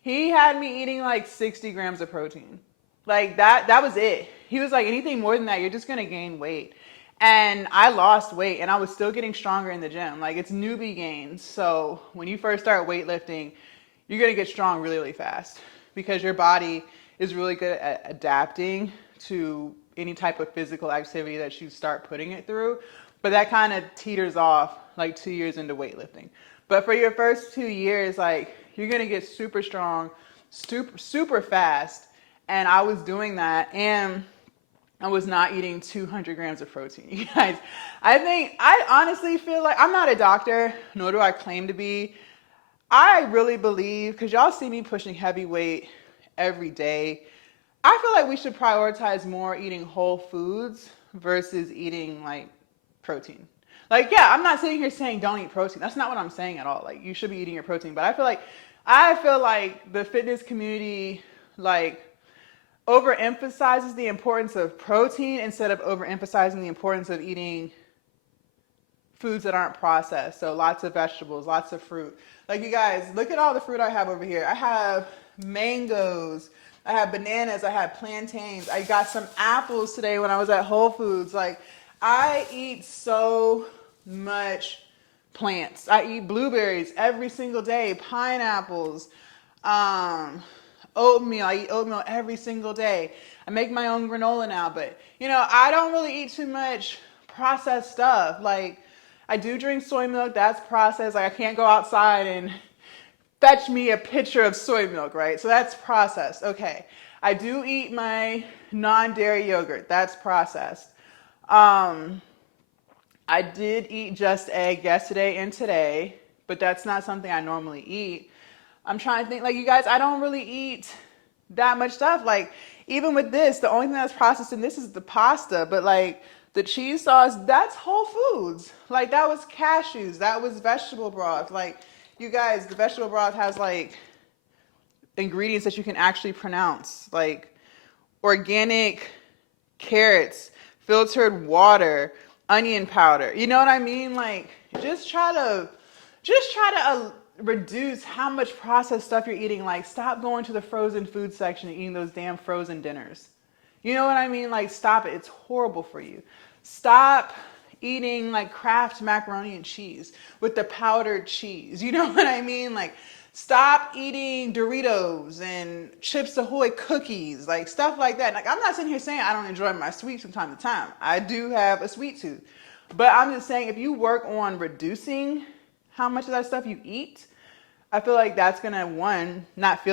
He had me eating like 60 grams of protein. Like that was it. He was like, anything more than that, you're just gonna gain weight. And I lost weight and I was still getting stronger in the gym. Like it's newbie gains. So when you first start weightlifting, you're gonna get strong really, really fast because your body is really good at adapting to any type of physical activity that you start putting it through. But that kind of teeters off like 2 years into weightlifting. But for your first 2 years, like you're gonna get super strong, super fast. And I was doing that, and I was not eating 200 grams of protein. You guys, I honestly feel like I'm not a doctor, nor do I claim to be. I really believe, because y'all see me pushing heavy weight every day, I feel like we should prioritize more eating whole foods versus eating like protein. Like, yeah, I'm not sitting here saying don't eat protein. That's not what I'm saying at all. Like, you should be eating your protein. But I feel like the fitness community, like, overemphasizes the importance of protein instead of overemphasizing the importance of eating foods that aren't processed. So lots of vegetables, lots of fruit. Like you guys, look at all the fruit I have over here. I have mangoes, I have bananas, I have plantains. I got some apples today when I was at Whole Foods. Like I eat so much plants. I eat blueberries every single day, pineapples, oatmeal. I eat oatmeal every single day. I make my own granola now, but you know, I don't really eat too much processed stuff. Like I do drink soy milk, that's processed. Like I can't go outside and fetch me a pitcher of soy milk, right? So that's processed. Okay. I do eat my non-dairy yogurt. That's processed. I did eat just egg yesterday and today, but that's not something I normally eat. I'm trying to think, like you guys, I don't really eat that much stuff. Like even with this, the only thing that's processed in this is the pasta, but like the cheese sauce, that's whole foods. Like that was cashews, that was vegetable broth. Like you guys, the vegetable broth has like ingredients that you can actually pronounce, like organic carrots, filtered water, onion powder. You know what I mean? Like just try to reduce how much processed stuff you're eating. Like stop going to the frozen food section and eating those damn frozen dinners. You know what I mean? Like stop it. It's horrible for you. Stop eating like Kraft macaroni and cheese with the powdered cheese. You know what I mean? Like stop eating Doritos and Chips Ahoy cookies, like stuff like that. Like I'm not sitting here saying I don't enjoy my sweets from time to time. I do have a sweet tooth. But I'm just saying if you work on reducing how much of that stuff you eat, I feel like that's gonna that's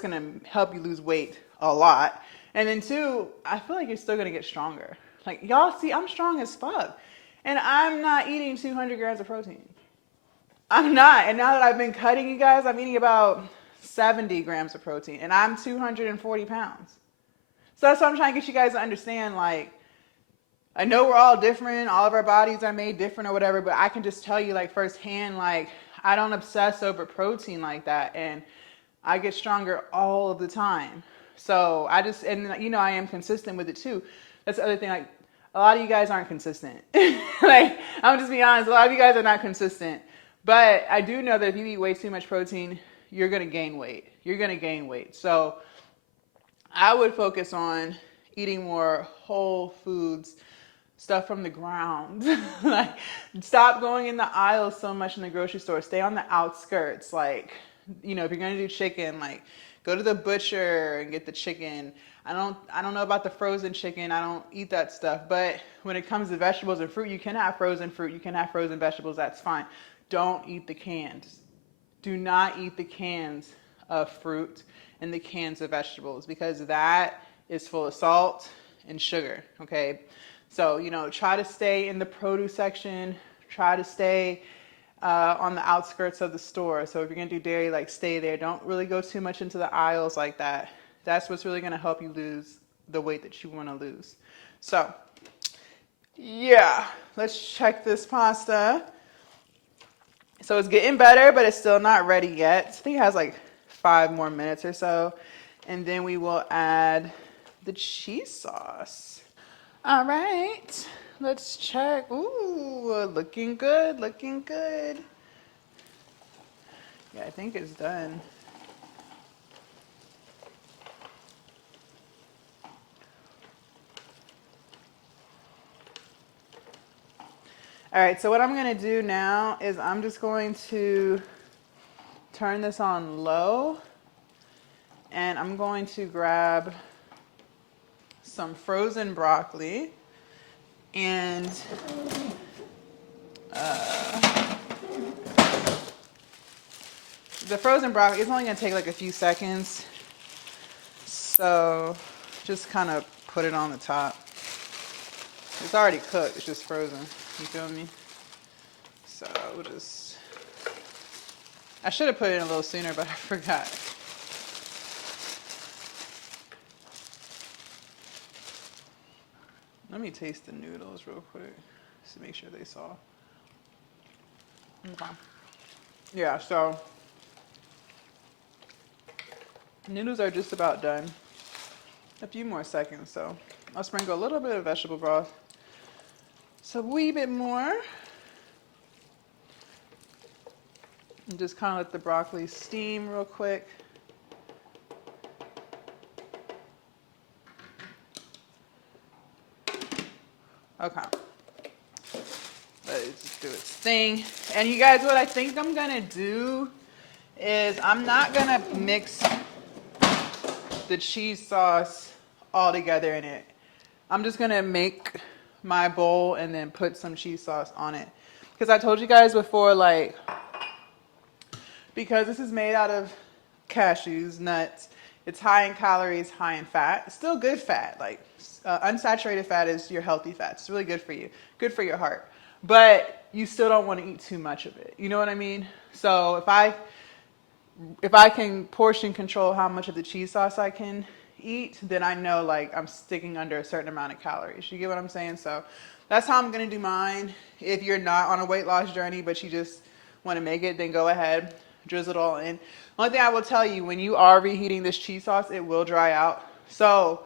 gonna help you lose weight a lot. And then two, I feel like you're still gonna get stronger. Like y'all see, I'm strong as fuck. And I'm not eating 200 grams of protein. I'm not. And now that I've been cutting, you guys, I'm eating about 70 grams of protein. And I'm 240 pounds. So that's what I'm trying to get you guys to understand. Like, I know we're all different. All of our bodies are made different or whatever. But I can just tell you, like, firsthand, like, I don't obsess over protein like that. And I get stronger all of the time. So I just, and you know, I am consistent with it too. That's the other thing. Like, a lot of you guys aren't consistent. Like, I'm just being honest. A lot of you guys are not consistent. But I do know that if you eat way too much protein, you're going to gain weight. You're going to gain weight. So I would focus on eating more whole foods, stuff from the ground. Like, stop going in the aisles so much in the grocery store. Stay on the outskirts. Like, you know, if you're going to do chicken, like, go to the butcher and get the chicken. I don't know about the frozen chicken. I don't eat that stuff. But when it comes to vegetables and fruit, you can have frozen fruit. You can have frozen vegetables. That's fine. Don't eat the cans. Do not eat the cans of fruit and the cans of vegetables because that is full of salt and sugar, okay? So, you know, try to stay in the produce section. Try to stay on the outskirts of the store. So if you're going to do dairy, like stay there. Don't really go too much into the aisles like that. That's what's really going to help you lose the weight that you want to lose. So, yeah, let's check this pasta. So it's getting better, but it's still not ready yet. I think it has like 5 more minutes or so. And then we will add the cheese sauce. All right, let's check. Ooh, looking good, looking good. Yeah, I think it's done. All right, so what I'm gonna do now is I'm just going to turn this on low, and I'm going to grab some frozen broccoli, and the frozen broccoli is only gonna take like a few seconds, so just kind of put it on the top. It's already cooked, it's just frozen, you feel me? So we'll just, I should have put it in a little sooner, but I forgot. Let me taste the noodles real quick, just to make sure they saw. Okay. Yeah, so noodles are just about done. A few more seconds, so I'll sprinkle a little bit of vegetable broth. So a wee bit more. And just kind of let the broccoli steam real quick. Okay. Let it just do its thing. And you guys, what I think I'm gonna do is I'm not gonna mix the cheese sauce all together in it. I'm just gonna make my bowl and then put some cheese sauce on it. Because I told you guys before, like, because this is made out of cashews, nuts, it's high in calories, high in fat. It's still good fat. Like, unsaturated fat is your healthy fat. It's really good for you, good for your heart. But you still don't want to eat too much of it. You know what I mean? So if I can portion control how much of the cheese sauce I can eat, then I know like I'm sticking under a certain amount of calories. You get what I'm saying? So that's how I'm gonna do mine. If you're not on a weight loss journey, but you just want to make it, then go ahead, drizzle it all in. Only thing I will tell you, when you are reheating this cheese sauce, it will dry out. So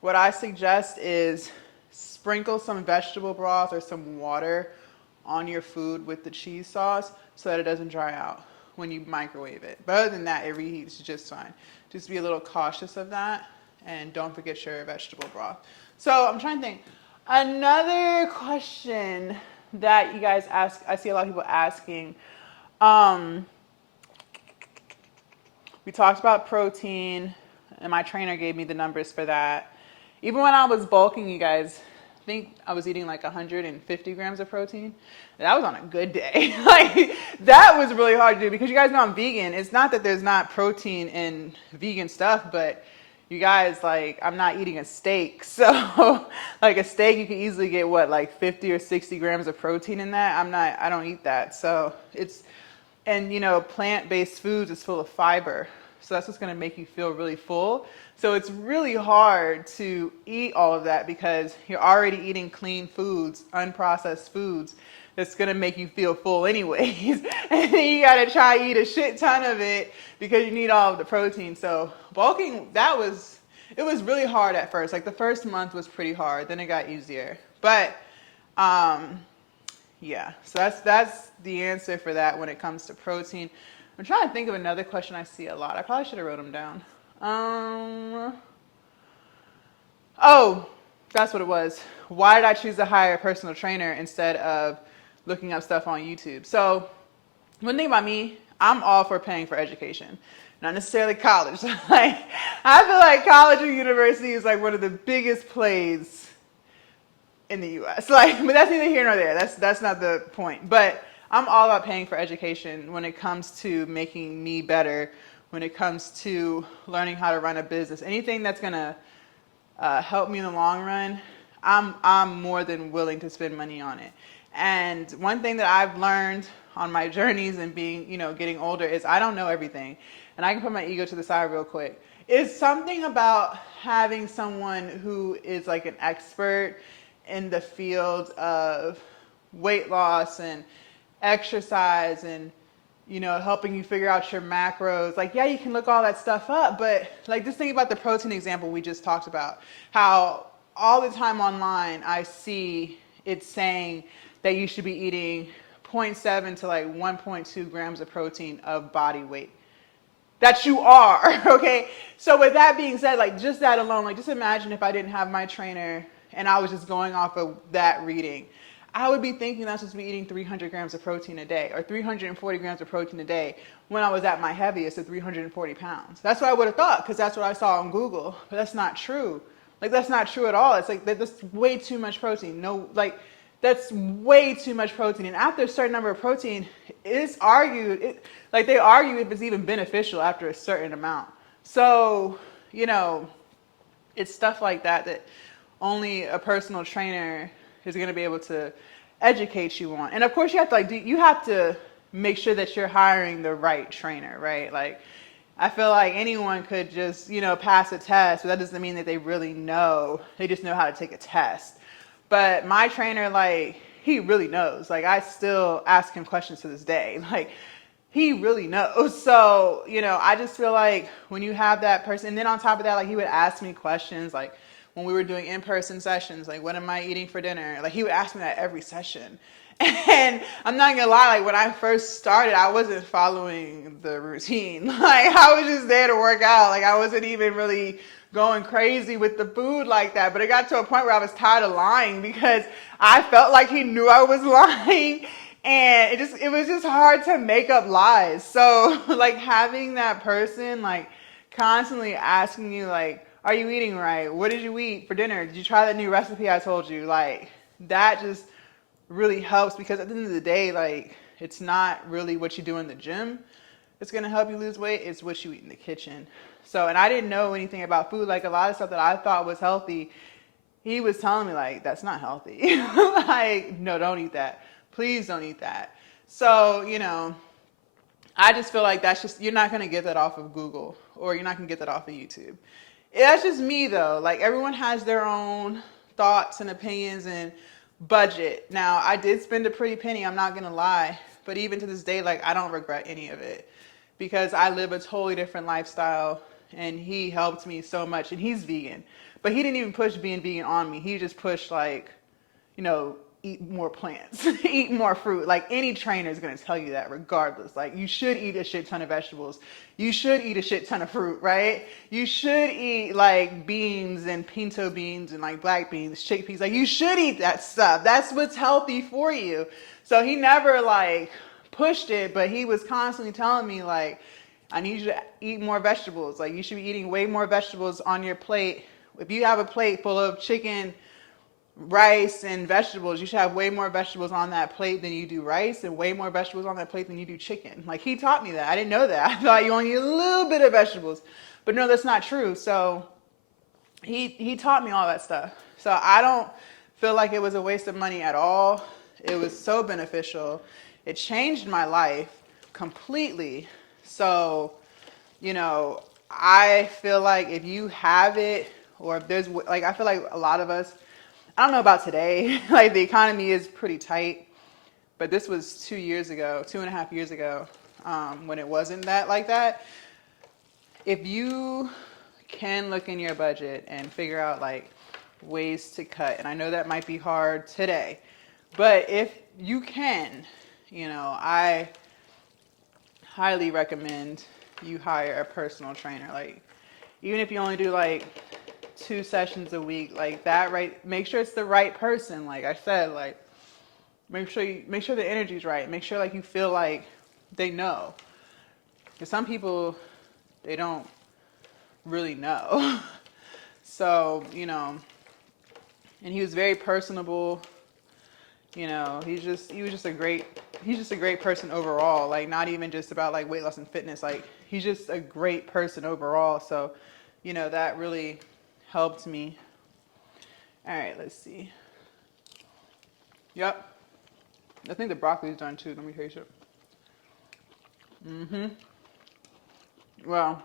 what I suggest is sprinkle some vegetable broth or some water on your food with the cheese sauce so that it doesn't dry out when you microwave it. But other than that, it reheats just fine. Just be a little cautious of that, and don't forget your vegetable broth. So I'm trying to think. Another question that you guys ask, I see a lot of people asking. We talked about protein, and my trainer gave me the numbers for that. Even when I was bulking, you guys, I think I was eating like 150 grams of protein. That was on a good day. Like, that was really hard to do because you guys know I'm vegan. It's not that there's not protein in vegan stuff, but you guys, like, I'm not eating a steak. So like a steak, you can easily get what, like 50 or 60 grams of protein in that. I don't eat that. So and you know, plant-based foods is full of fiber. So that's what's gonna make you feel really full. So it's really hard to eat all of that because you're already eating clean foods, unprocessed foods. That's gonna make you feel full anyways. And then you gotta try to eat a shit ton of it because you need all of the protein. So bulking, it was really hard at first. Like the first month was pretty hard, then it got easier. But yeah, so that's the answer for that when it comes to protein. I'm trying to think of another question I see a lot. I probably should have wrote them down. Oh, that's what it was. Why did I choose to hire a personal trainer instead of looking up stuff on YouTube? So one thing about me, I'm all for paying for education, not necessarily college. Like, I feel like college or university is like one of the biggest plays in the U.S. Like, but that's neither here nor there. That's not the point. But I'm all about paying for education when it comes to making me better, when it comes to learning how to run a business. Anything that's gonna help me in the long run, I'm more than willing to spend money on it. And one thing that I've learned on my journeys and being, you know, getting older is I don't know everything. And I can put my ego to the side real quick. It's something about having someone who is like an expert in the field of weight loss and exercise and, you know, helping you figure out your macros. Like, yeah, you can look all that stuff up, but like just think about the protein example we just talked about. How all the time online I see it saying that you should be eating 0.7 to like 1.2 grams of protein of body weight. That you are, okay? So with that being said, like just that alone, like just imagine if I didn't have my trainer and I was just going off of that reading. I would be thinking I'm supposed to be eating 300 grams of protein a day or 340 grams of protein a day when I was at my heaviest at 340 pounds. That's what I would have thought because that's what I saw on Google. But that's not true. Like, that's not true at all. It's like, that's way too much protein. No, like, that's way too much protein. And after a certain number of protein, it's argued, like, they argue if it's even beneficial after a certain amount. So, you know, it's stuff like that that only a personal trainer is going to be able to educate you on. And of course, you have to you have to make sure that you're hiring the right trainer, right? Like, I feel like anyone could just, you know, pass a test, but that doesn't mean that they really know. They just know how to take a test. But my trainer, like, he really knows. Like, I still ask him questions to this day. Like, he really knows. So, you know, I just feel like when you have that person, and then on top of that, like, he would ask me questions, like, when we were doing in-person sessions, like, what am I eating for dinner? Like, he would ask me that every session. And I'm not gonna lie, like, when I first started, I wasn't following the routine. Like, I was just there to work out. Like, I wasn't even really going crazy with the food like that. But it got to a point where I was tired of lying because I felt like he knew I was lying. And it was just hard to make up lies. So, like, having that person, like, constantly asking you, like, are you eating right? What did you eat for dinner? Did you try that new recipe I told you? Like, that just really helps because at the end of the day, like, it's not really what you do in the gym that's going to help you lose weight. It's what you eat in the kitchen. So, and I didn't know anything about food. Like, a lot of stuff that I thought was healthy, he was telling me, like, that's not healthy. Like, no, don't eat that. Please don't eat that. So, you know, I just feel like that's just, you're not going to get that off of Google or you're not going to get that off of YouTube. That's just me, though. Like, everyone has their own thoughts and opinions and budget. Now, I did spend a pretty penny, I'm not going to lie. But even to this day, like, I don't regret any of it because I live a totally different lifestyle and he helped me so much. And he's vegan. But he didn't even push being vegan on me. He just pushed, like, you know, eat more plants, eat more fruit. Like, any trainer is going to tell you that regardless. Like, you should eat a shit ton of vegetables. You should eat a shit ton of fruit, right? You should eat, like, beans and pinto beans and, like, black beans, chickpeas. Like, you should eat that stuff. That's what's healthy for you. So he never, like, pushed it, but he was constantly telling me, like, I need you to eat more vegetables. Like, you should be eating way more vegetables on your plate. If you have a plate full of chicken, rice, and vegetables, you should have way more vegetables on that plate than you do rice and way more vegetables on that plate than you do chicken. Like, he taught me that. I didn't know that. I thought you only need a little bit of vegetables. But no, that's not true. So he taught me all that stuff. So I don't feel like it was a waste of money at all. It was so beneficial. It changed my life completely. So, you know, I feel like if you have it, or if there's, like, I feel like a lot of us, I don't know about today, like, the economy is pretty tight, but this was 2 years ago, 2.5 years ago, when it wasn't that like that. If you can look in your budget and figure out, like, ways to cut, and I know that might be hard today, but if you can, you know, I highly recommend you hire a personal trainer. Like, even if you only do, like, 2 sessions a week, like that, right? Make sure it's the right person. Like I said, like, make sure the energy's right. Make sure, like, you feel like they know. Because some people, they don't really know. So, you know, and he was very personable. You know, he's just a great person overall. Like, not even just about, like, weight loss and fitness. Like, he's just a great person overall. So, you know, that really helped me. All right, let's see. Yep. I think the broccoli's done too. Let me taste it. Well,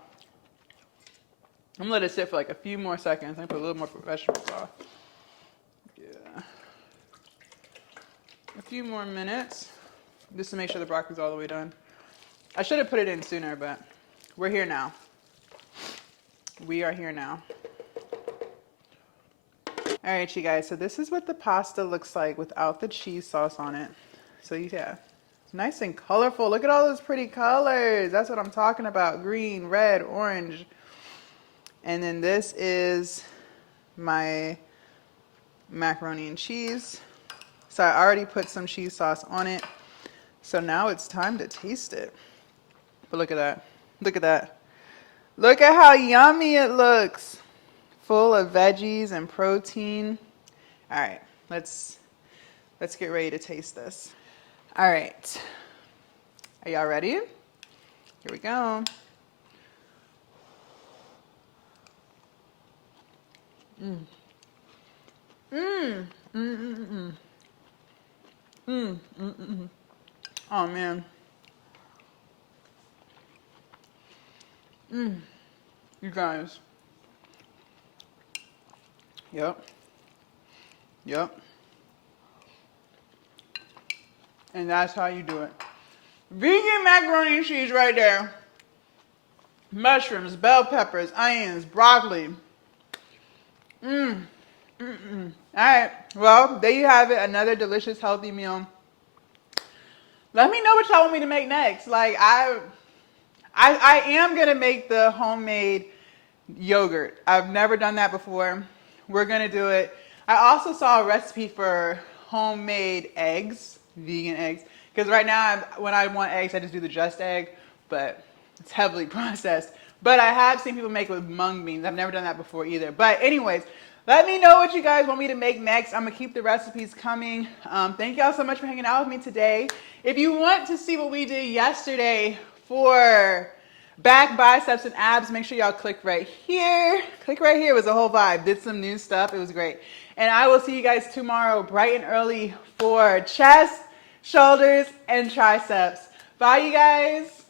I'm gonna let it sit for like a few more seconds. I put a little more vegetable sauce. Yeah. A few more minutes, just to make sure the broccoli's all the way done. I should have put it in sooner, but we're here now. We are here now. All right, you guys, so this is what the pasta looks like without the cheese sauce on it. So yeah, it's nice and colorful. Look at all those pretty colors. That's what I'm talking about. Green, red, orange. And then this is my macaroni and cheese So I already put some cheese sauce on it. So now it's time to taste it. But look at that. Look at that. Look at how yummy it looks. Full of veggies and protein. All right, let's get ready to taste this. All right. Are y'all ready? Here we go. Mm. Mm. Mm. Mm. Mm. Mm. Mm. Mm. Oh man. Mm. You guys. Yep. Yep. And that's how you do it. Vegan macaroni and cheese right there. Mushrooms, bell peppers, onions, broccoli. Mmm. Mm-mm. All right. Well, there you have it. Another delicious, healthy meal. Let me know what y'all want me to make next. Like I am gonna make the homemade yogurt. I've never done that before. We're gonna do it. I also saw a recipe for homemade eggs, vegan eggs. Because right now, when I want eggs, I just do the just egg, but it's heavily processed. But I have seen people make it with mung beans. I've never done that before either. But anyways, let me know what you guys want me to make next. I'm gonna keep the recipes coming. Thank y'all so much for hanging out with me today. If you want to see what we did yesterday for back, biceps, and abs, make sure y'all click right here. Click right here. It was a whole vibe. Did some new stuff. It was great. And I will see you guys tomorrow bright and early for chest, shoulders, and triceps. Bye, you guys.